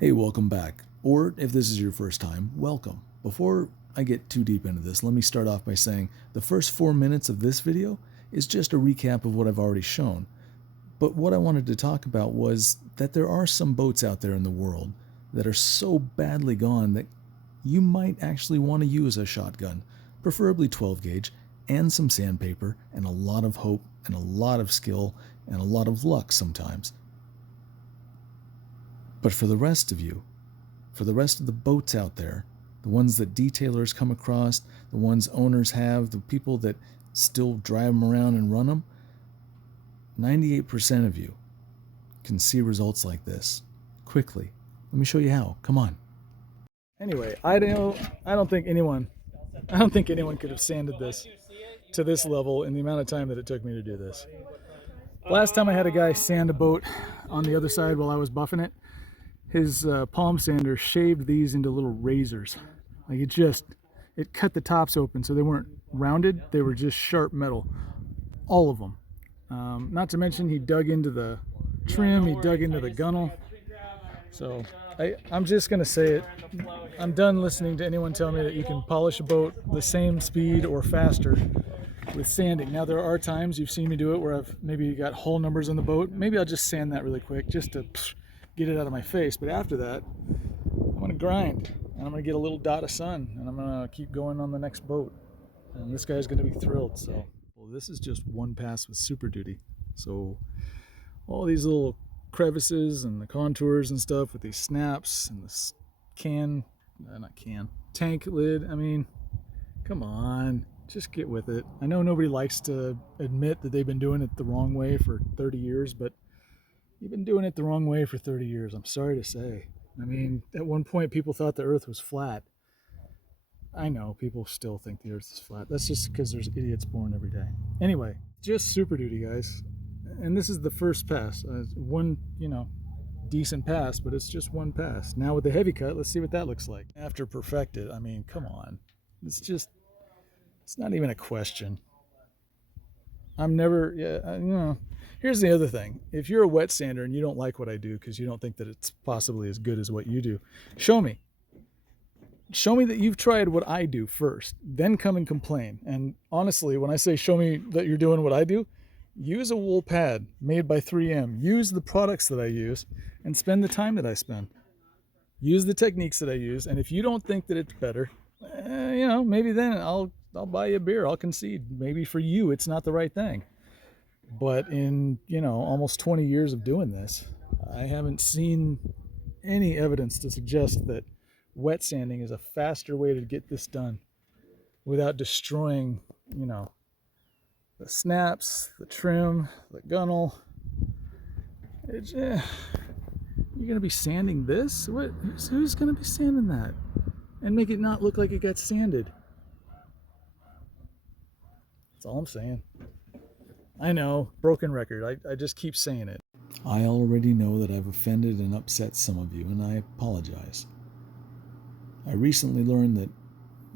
Hey, welcome back. Or if this is your first time, welcome. Before I get too deep into this, let me start off by saying the first 4 minutes of this video is just a recap of what I've already shown. But what I wanted to talk about was that there are some boats out there in the world that are so badly gone that you might actually want to use a shotgun, preferably 12 gauge, and some sandpaper, and a lot of hope, and a lot of skill, and a lot of luck sometimes. But for the rest of you, for the rest of the boats out there, the ones that detailers come across, the ones owners have, the people that still drive them around and run them, 98% of you can see results like this quickly. Let me show you how. Come on. Anyway, I don't think anyone could have sanded this to this level in the amount of time that it took me to do this. Last time I had a guy sand a boat on the other side while I was buffing it, his palm sander shaved these into little razors. Like it cut the tops open so they weren't rounded, they were just sharp metal. All of them. Not to mention he dug into the trim, he dug into the gunnel. So I'm just going to say it. I'm done listening to anyone tell me that you can polish a boat the same speed or faster with sanding. Now, there are times you've seen me do it where I've maybe got hole numbers on the boat. Maybe I'll just sand that really quick just to get it out of my face. But after that, I'm going to grind and I'm going to get a little dot of sun and I'm going to keep going on the next boat. And this guy's going to be thrilled. So, well, this is just one pass with Super Duty. So all these little crevices and the contours and stuff with these snaps and this tank lid. I mean, come on, just get with it. I know nobody likes to admit that they've been doing it the wrong way for 30 years, but you've been doing it the wrong way for 30 years. I'm sorry to say. I mean, at one point people thought the earth was flat. I know people still think the earth is flat. That's just because there's idiots born every day. Anyway, just Super Duty, guys. And this is the first pass. One, decent pass, but it's just one pass. Now with the heavy cut, let's see what that looks like. After perfected, I mean, come on. It's not even a question. Here's the other thing. If you're a wet sander and you don't like what I do because you don't think that it's possibly as good as what you do, show me. Show me that you've tried what I do first, then come and complain. And honestly, when I say show me that you're doing what I do, use a wool pad made by 3M. Use the products that I use and spend the time that I spend. Use the techniques that I use. And if you don't think that it's better, maybe then I'll buy you a beer. I'll concede. Maybe for you, it's not the right thing. But in, almost 20 years of doing this, I haven't seen any evidence to suggest that wet sanding is a faster way to get this done without destroying, the snaps, the trim, the gunnel. You're gonna be sanding this? What? Who's gonna be sanding that and make it not look like it got sanded? That's all I'm saying. I know, broken record. I just keep saying it. I already know that I've offended and upset some of you, and I apologize. I recently learned that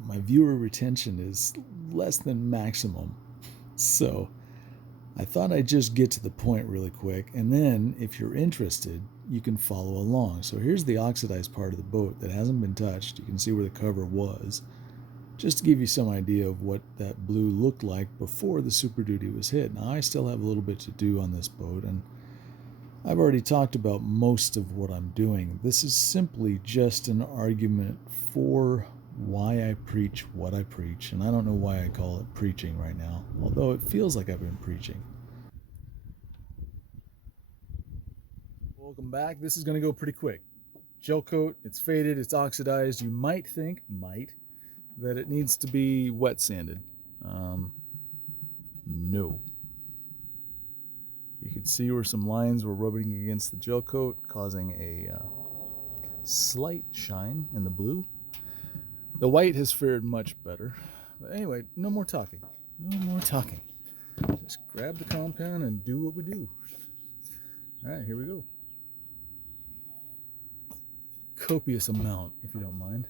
my viewer retention is less than maximum. So I thought I'd just get to the point really quick, and then if you're interested, you can follow along. So here's the oxidized part of the boat that hasn't been touched. You can see where the cover was, just to give you some idea of what that blue looked like before the Super Duty was hit. Now I still have a little bit to do on this boat, and I've already talked about most of what I'm doing. This is simply just an argument for why I preach what I preach, and I don't know why I call it preaching right now, although it feels like I've been preaching. Welcome back. This is going to go pretty quick. Gel coat, it's faded, it's oxidized. You might think that it needs to be wet sanded. No. You can see where some lines were rubbing against the gel coat, causing a slight shine in the blue. The white has fared much better. But anyway, no more talking. Just grab the compound and do what we do. All right, here we go. Copious amount, if you don't mind.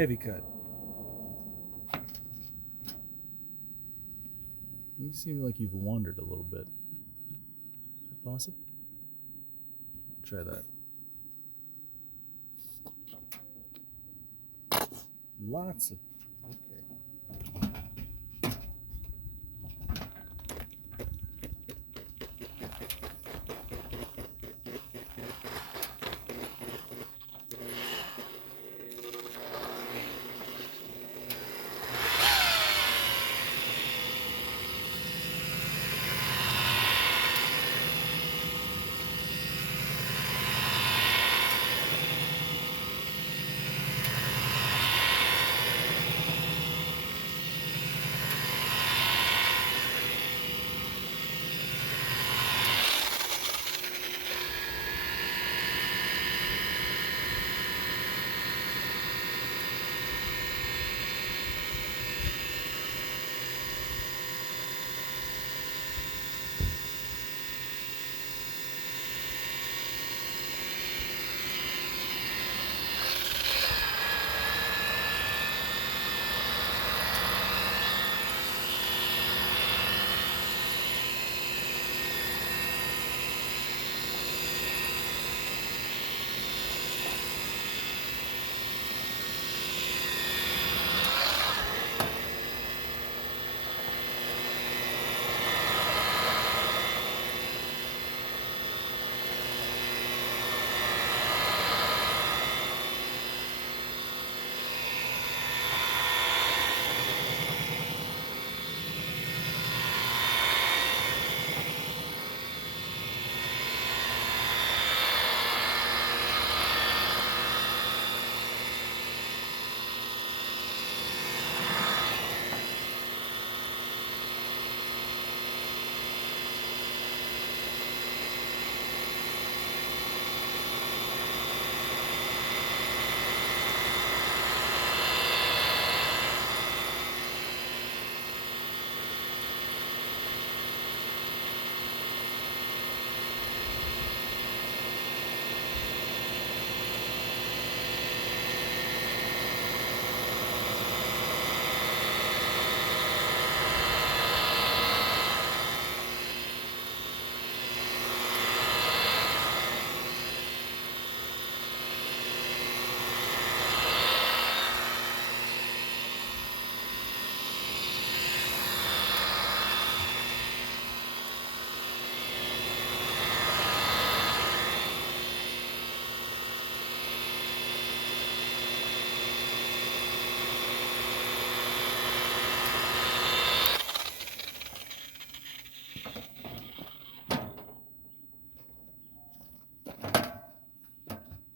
heavy cut. You seem like you've wandered a little bit. Is that possible? Try that. Lots of... Okay.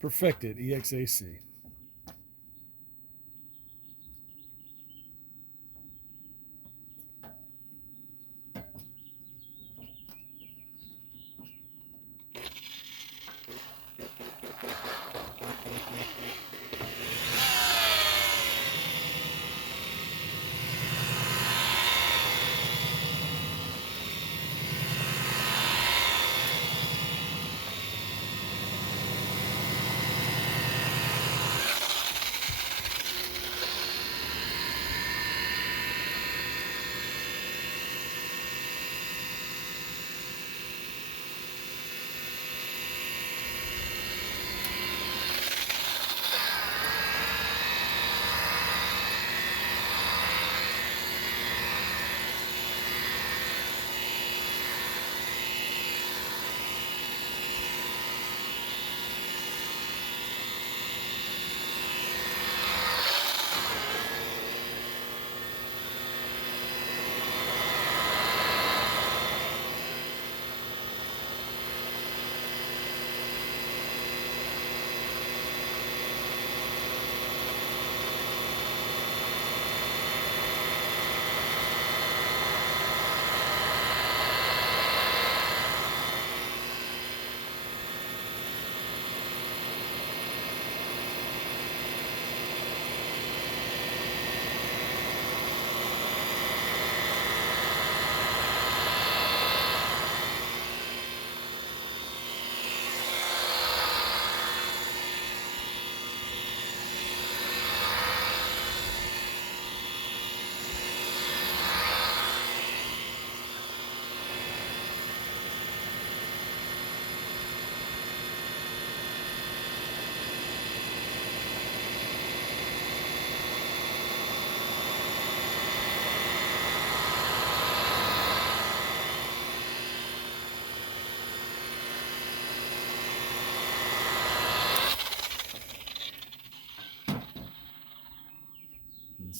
Perfected EXAC.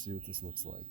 see what this looks like.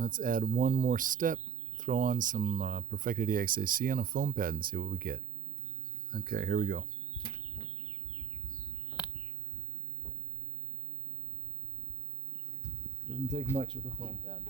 Let's add one more step. Throw on some perfected EXAC on a foam pad and see what we get. Okay, here we go. Doesn't take much with a foam pad.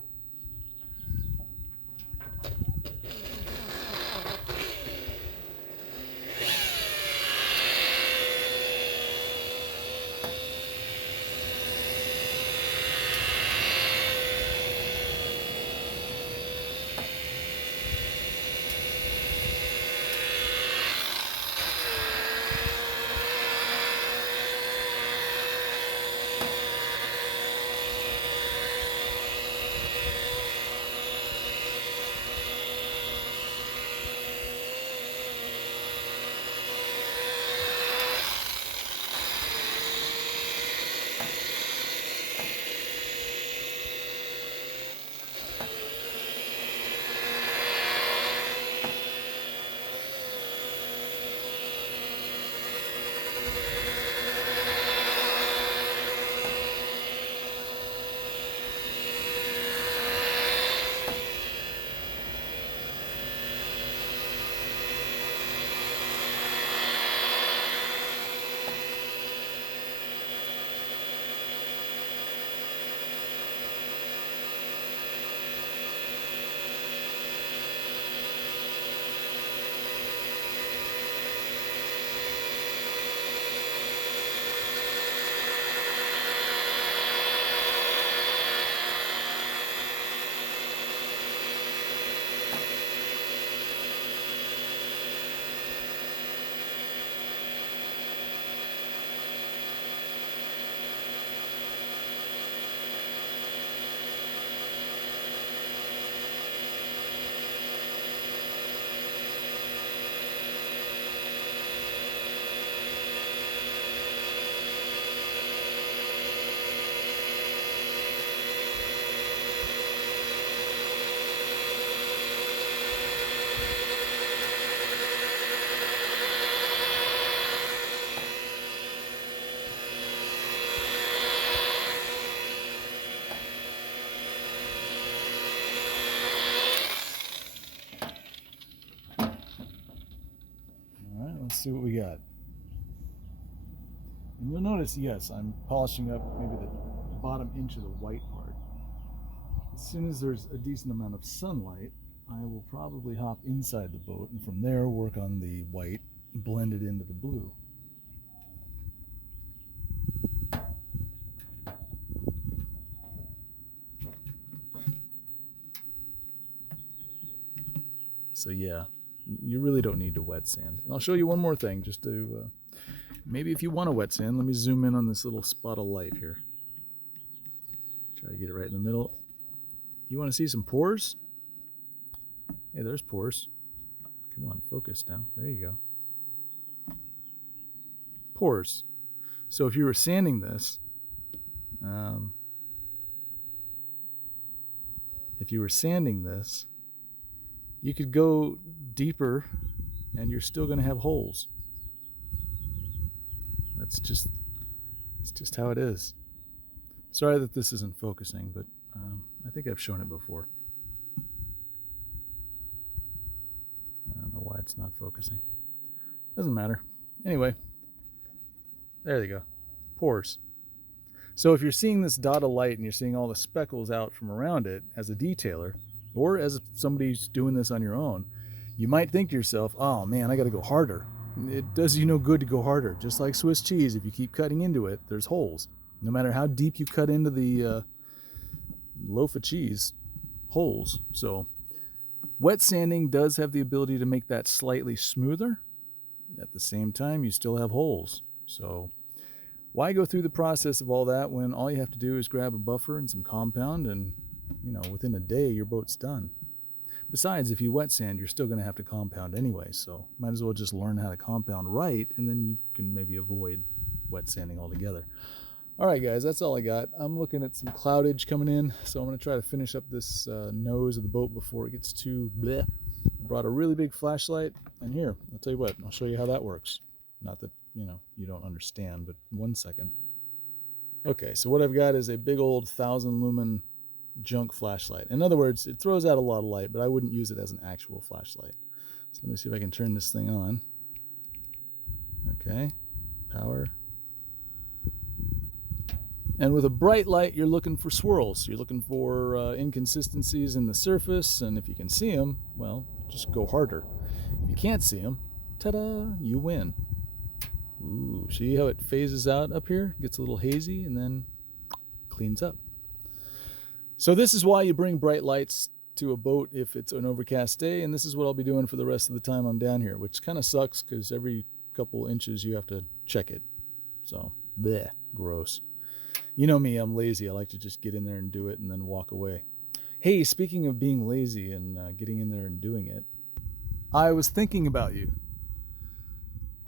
Let's see what we got. And you'll notice, yes, I'm polishing up maybe the bottom inch of the white part. As soon as there's a decent amount of sunlight, I will probably hop inside the boat and from there work on the white, blend it into the blue. So yeah, you really don't need to wet sand. And I'll show you one more thing just to, maybe if you want to wet sand, let me zoom in on this little spot of light here. Try to get it right in the middle. You want to see some pores? Hey, there's pores. Come on, focus now. There you go. Pores. So if you were sanding this, you could go deeper and you're still going to have holes. It's just how it is. Sorry that this isn't focusing, but I think I've shown it before. I don't know why it's not focusing. Doesn't matter. Anyway, there you go. Pores. So if you're seeing this dot of light and you're seeing all the speckles out from around it as a detailer, or as somebody's doing this on your own, you might think to yourself, oh man, I got to go harder. It does you no good to go harder. Just like Swiss cheese, if you keep cutting into it, there's holes. No matter how deep you cut into the loaf of cheese, holes. So wet sanding does have the ability to make that slightly smoother. At the same time, you still have holes. So Why go through the process of all that when all you have to do is grab a buffer and some compound and, within a day your boat's done. Besides, if you wet sand, you're still going to have to compound anyway, so might as well just learn how to compound right, and then you can maybe avoid wet sanding altogether. All right, guys, that's all I got. I'm looking at some cloudage coming in, so I'm going to try to finish up this nose of the boat before it gets too bleh. I brought a really big flashlight, and here, I'll tell you what, I'll show you how that works. Not that, you don't understand, but 1 second. Okay, so what I've got is a big old 1,000 lumen junk flashlight. In other words, it throws out a lot of light, but I wouldn't use it as an actual flashlight. So let me see if I can turn this thing on. Okay, power. And with a bright light, you're looking for swirls. You're looking for inconsistencies in the surface, and if you can see them, well, just go harder. If you can't see them, ta-da, you win. Ooh, see how it phases out up here? Gets a little hazy and then cleans up. So this is why you bring bright lights to a boat if it's an overcast day, and this is what I'll be doing for the rest of the time I'm down here, which kind of sucks because every couple inches you have to check it. So, bleh, gross. You know me, I'm lazy. I like to just get in there and do it and then walk away. Hey, speaking of being lazy and getting in there and doing it, I was thinking about you.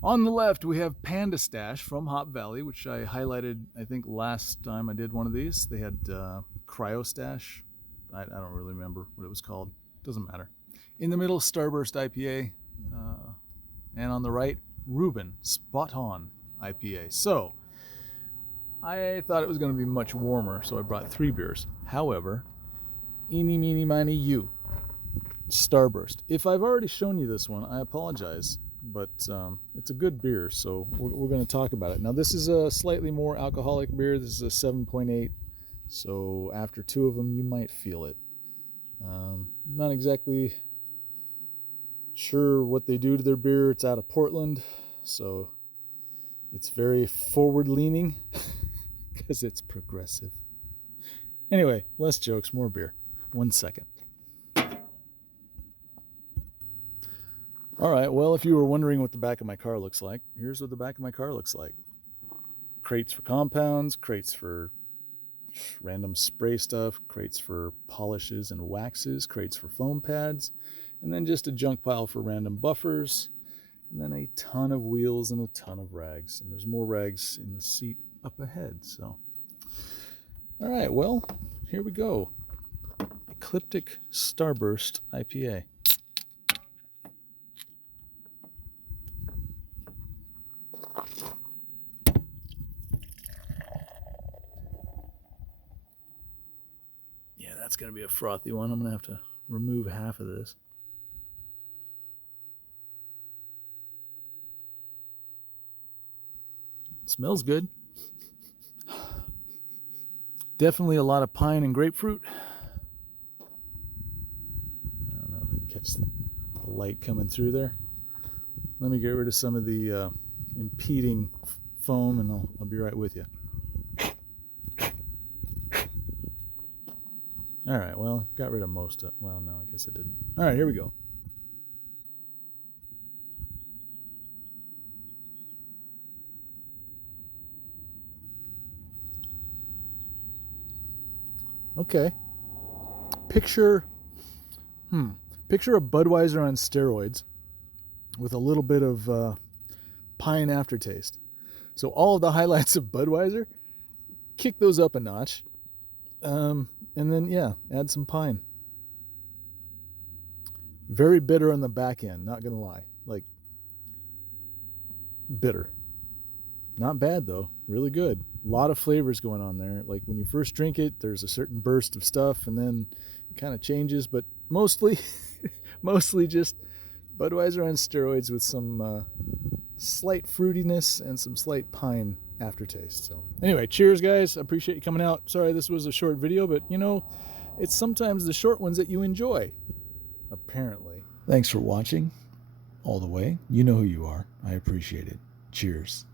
On the left, we have Panda Stash from Hop Valley, which I highlighted, I think, last time I did one of these. They had Cryo Stash. I don't really remember what it was called. Doesn't matter. In the middle, Starburst IPA. And on the right, Reuben Spot On IPA. So, I thought it was going to be much warmer, so I brought 3 beers. However, eeny, meeny, miny, you. Starburst. If I've already shown you this one, I apologize. But it's a good beer, so we're going to talk about it. Now, this is a slightly more alcoholic beer. This is a 7.8, so after 2 of them, you might feel it. Not exactly sure what they do to their beer. It's out of Portland, so it's very forward-leaning because it's progressive. Anyway, less jokes, more beer. 1 second. All right, well, if you were wondering what the back of my car looks like, here's what the back of my car looks like. Crates for compounds, crates for random spray stuff, crates for polishes and waxes, crates for foam pads, and then just a junk pile for random buffers, and then a ton of wheels and a ton of rags. And there's more rags in the seat up ahead, so. All right, well, here we go. Ecliptic Starburst IPA. That's going to be a frothy one. I'm going to have to remove half of this. It smells good. Definitely a lot of pine and grapefruit. I don't know if I can catch the light coming through there. Let me get rid of some of the impeding foam and I'll be right with you. All right, well, got rid of most of it. Well, no, I guess I didn't. All right, here we go. Okay. Picture a Budweiser on steroids with a little bit of pine aftertaste. So all of the highlights of Budweiser, kick those up a notch. And then, yeah, add some pine. Very bitter on the back end, not gonna lie. Like, bitter. Not bad, though. Really good. A lot of flavors going on there. Like, when you first drink it, there's a certain burst of stuff, and then it kind of changes, but mostly just Budweiser on steroids with some slight fruitiness and some slight pine aftertaste. So anyway, cheers, guys. I appreciate you coming out. Sorry this was a short video, but it's sometimes the short ones that you enjoy, apparently. Thanks for watching all the way. You know who you are. I appreciate it. Cheers.